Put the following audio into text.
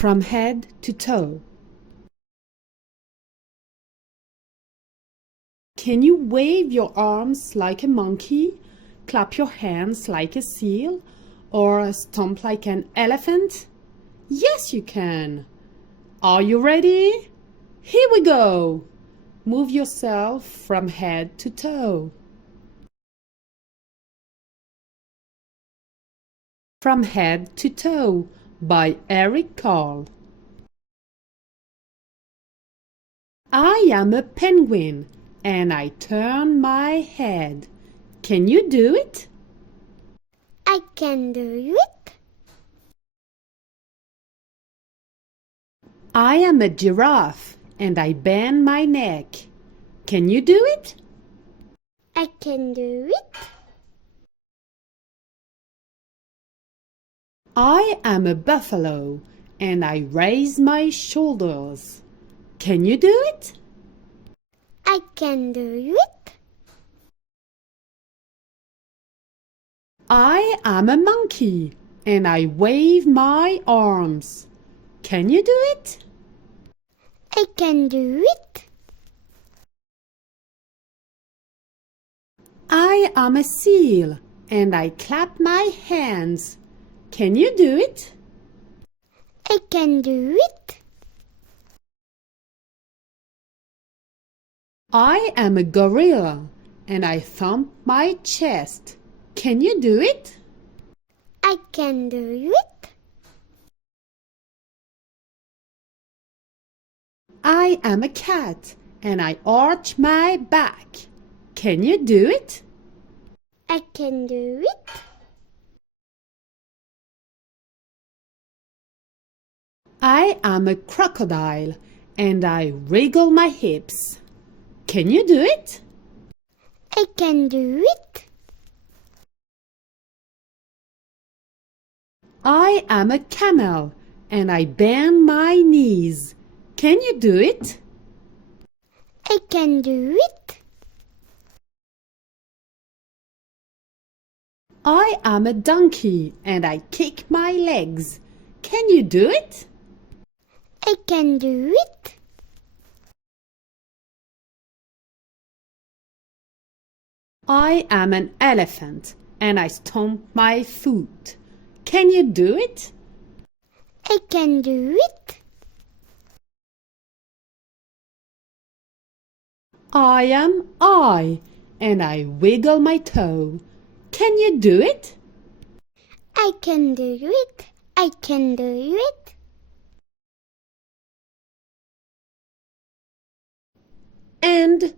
from head to toe. Can you wave your arms like a monkey, clap your hands like a seal, or stomp like an elephant? Yes, you can. Are you ready? Here we go. Move yourself from head to toe. From Head to Toe by Eric Carle. I am a penguin and I turn my head. Can you do it? I can do it. I am a giraffe and I bend my neck. Can you do it? I can do it. I am a buffalo and I raise my shoulders. Can you do it? I can do it. I am a monkey and I wave my arms. Can you do it? I can do it. I am a seal and I clap my hands. Can you do it? I can do it. I am a gorilla and I thump my chest. Can you do it? I can do it. I am a cat and I arch my back. Can you do it? I can do it. I am a crocodile and I wriggle my hips. Can you do it? I can do it. I am a camel and I bend my knees. Can you do it? I can do it. I am a donkey and I kick my legs. Can you do it? I can do it. I am an elephant and I stomp my foot. Can you do it? I can do it. I am I and I wiggle my toe. Can you do it? I can do it. I can do it. End.